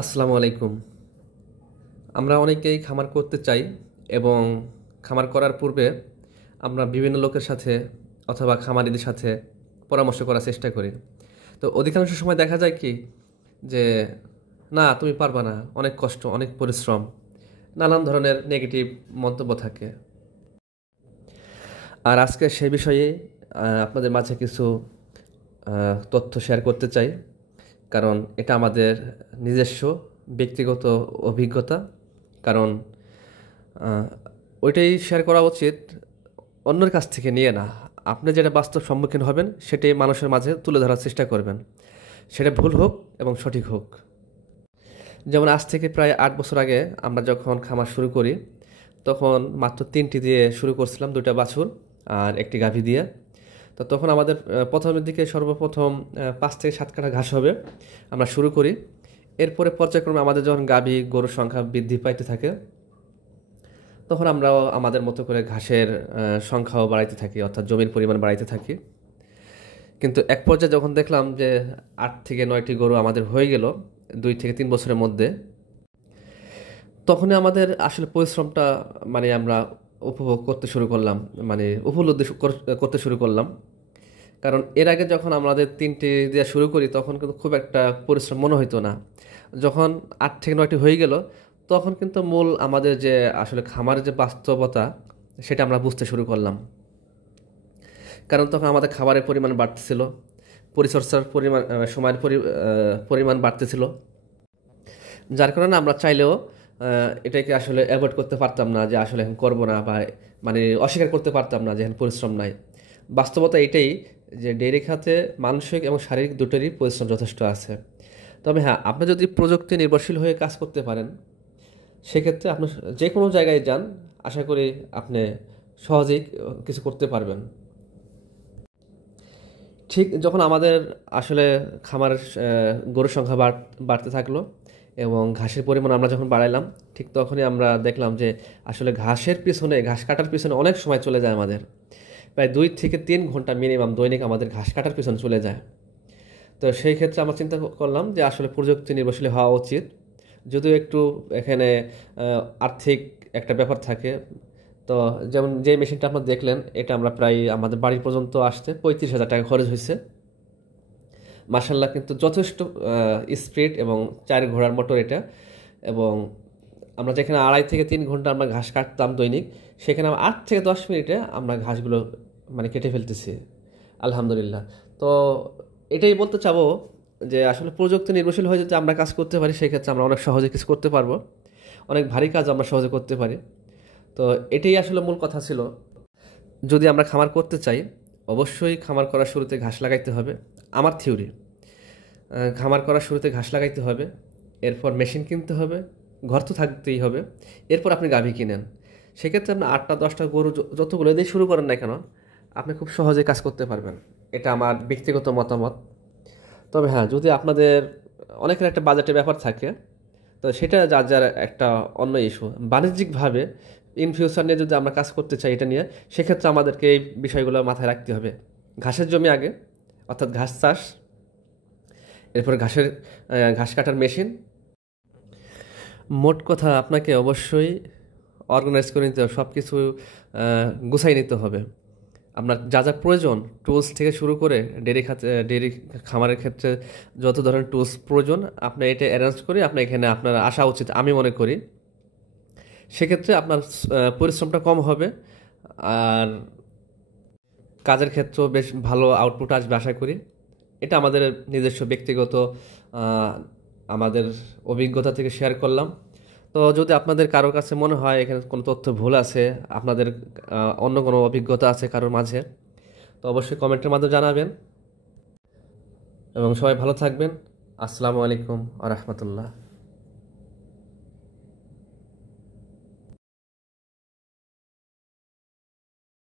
আসসালামু আলাইকুম। আমরা অনেকেই খামার করতে চাই এবং খামার করার পূর্বে আমরা বিভিন্ন লোকের সাথে অথবা খামারিদের সাথে পরামর্শ করার চেষ্টা করি। তো অধিকাংশ সময় দেখা যায় কি যে, না তুমি পারবা না, অনেক কষ্ট, অনেক পরিশ্রম, নানান ধরনের নেগেটিভ মন্তব্য থাকে। আর আজকে সে বিষয়ে আপনাদের মাঝে কিছু তথ্য শেয়ার করতে চাই, কারণ এটা আমাদের নিজস্ব ব্যক্তিগত অভিজ্ঞতা। কারণ আহ, ওইটাই শেয়ার করা উচিত অন্যের কাছ থেকে নিয়ে না। আপনি যেটা বাস্তব সম্মুখীন হবেন সেটাই মানুষের মাঝে তুলে ধরার চেষ্টা করবেন, সেটা ভুল হোক এবং সঠিক হোক। যেমন আজ থেকে প্রায় 8 বছর আগে আমরা যখন খামার শুরু করি, তখন মাত্র 3টি দিয়ে শুরু করছিলাম, 2টা বাছুর আর একটি গাভী দিয়ে। তো তখন আমাদের প্রথমের দিকে সর্বপ্রথম 5 থেকে 7 কাঠা ঘাস হবে, আমরা শুরু করি। এরপরে পর্যায়ক্রমে আমাদের যখন গাভী গরুর সংখ্যা বৃদ্ধি পাইতে থাকে, তখন আমরাও আমাদের মতো করে ঘাসের সংখ্যাও বাড়াইতে থাকি, অর্থাৎ জমির পরিমাণ বাড়াইতে থাকি। কিন্তু এক পর্যায়ে যখন দেখলাম যে 8 থেকে 9টি গরু আমাদের হয়ে গেল 2 থেকে 3 বছরের মধ্যে, তখনই আমাদের আসলে পরিশ্রমটা আমরা উপভোগ করতে শুরু করলাম, উপলব্ধি করতে শুরু করলাম। কারণ এর আগে যখন আমাদের 3টি দিয়ে শুরু করি তখন কিন্তু খুব একটা পরিশ্রম মনে হইতো না। যখন 8 থেকে 9টি হয়ে গেল, তখন কিন্তু মূল আমাদের যে আসলে খামারের যে বাস্তবতা সেটা আমরা বুঝতে শুরু করলাম। কারণ তখন আমাদের খাবারের পরিমাণ বাড়তেছিল, পরিচর্যার পরিমাণ সময়ের পরিমাণ বাড়তেছিল, যার কারণে আমরা চাইলেও এটাকে আসলে অ্যাভয়েড করতে পারতাম না, যে আসলে এখন করবো না, বা অস্বীকার করতে পারতাম না যে এখন পরিশ্রম নাই। বাস্তবতা এটাই যে ডেইরি খাতে মানসিক এবং শারীরিক দুটোরই পরিশ্রম যথেষ্ট আছে। তবে হ্যাঁ, আপনি যদি প্রযুক্তি নির্ভরশীল হয়ে কাজ করতে পারেন, সেক্ষেত্রে আপনি যে কোনো জায়গায় যান, আশা করি আপনি সহজেই কিছু করতে পারবেন। ঠিক যখন আমাদের আসলে খামারের গরুর সংখ্যা বাড়তে থাকলো এবং ঘাসের পরিমাণ আমরা যখন বাড়াইলাম, ঠিক তখনই আমরা দেখলাম যে আসলে ঘাস কাটার পিছনে অনেক সময় চলে যায় আমাদের। প্রায় 2 থেকে 3 ঘন্টা মিনিমাম দৈনিক আমাদের ঘাস কাটার পিছনে চলে যায়। তো সেই ক্ষেত্রে আমরা চিন্তা করলাম যে আসলে প্রযুক্তি নির্ভরশীল হওয়া উচিত। যদিও একটু এখানে আর্থিক একটা ব্যাপার থাকে। তো যেমন যে মেশিনটা আপনারা দেখলেন, এটা আমরা প্রায় আমাদের বাড়ি পর্যন্ত আসতে 35,000 টাকা খরচ হয়েছে। মার্শাল্লাহ, কিন্তু যথেষ্ট স্পিড এবং 4 ঘোড়ার মোটর এটা। এবং আমরা যেখানে 2.5 থেকে 3 ঘন্টা আমরা ঘাস কাটতাম দৈনিক, সেখানে 8 থেকে 10 মিনিটে আমরা ঘাসগুলো কেটে ফেলতেছি, আলহামদুলিল্লাহ। তো এটাই বলতে চাবো যে আসলে প্রযুক্তি নির্ভরশীল হয়ে যদি আমরা কাজ করতে পারি, সেক্ষেত্রে আমরা অনেক সহজে কিছু করতে পারবো, অনেক ভারী কাজ আমরা সহজে করতে পারি। তো এটাই আসলে মূল কথা ছিল। যদি আমরা খামার করতে চাই, অবশ্যই খামার করার শুরুতে ঘাস লাগাইতে হবে। আমার থিওরি, খামার করার শুরুতে ঘাস লাগাইতে হবে, এরপর মেশিন কিনতে হবে, ঘর তো থাকতেই হবে, এরপর আপনি গাভী কিনেন। সেক্ষেত্রে আপনি 8টা 10টা গরু যতগুলো দিয়ে শুরু করেন না কেন, আপনি খুব সহজে কাজ করতে পারবেন। এটা আমার ব্যক্তিগত মতামত। তবে হ্যাঁ, যদি আপনাদের অনেকের একটা বাজেটের ব্যাপার থাকে, তো সেটা যার যার একটা অন্য ইস্যু। বাণিজ্যিকভাবে ইন ফিউচার নিয়ে যদি আমরা কাজ করতে চাই এটা নিয়ে, সেক্ষেত্রে আমাদেরকে এই বিষয়গুলো মাথায় রাখতে হবে। ঘাসের জমি আগে, অর্থাৎ ঘাস চাষ, এরপর ঘাস কাটার মেশিন। মোট কথা, আপনাকে অবশ্যই অর্গানাইজ করে নিতে হবে, সব কিছু গুছাই নিতে হবে। আপনার যা যা প্রয়োজন, টুলস থেকে শুরু করে ডেইরি খামারের ক্ষেত্রে যত ধরনের টুলস প্রয়োজন, আপনি এটা অ্যারেঞ্জ করে এখানে আপনার আসা উচিত আমি মনে করি। সেক্ষেত্রে আপনার পরিশ্রমটা কম হবে, আর কাজের ক্ষেত্রেও বেশ ভালো আউটপুট আসবে আশা করি। এটা আমাদের নিজস্ব ব্যক্তিগত আমাদের অভিজ্ঞতা থেকে শেয়ার করলাম। তো যদি আপনাদের কারোর কাছে মনে হয় এখানে কোনো তথ্য ভুল আছে, আপনাদের অন্য কোনো অভিজ্ঞতা আছে কারোর মাঝে, তো অবশ্যই কমেন্টের মাধ্যমে জানাবেন। এবং সবাই ভালো থাকবেন। আসসালামু আলাইকুম ওয়া রাহমাতুল্লাহ।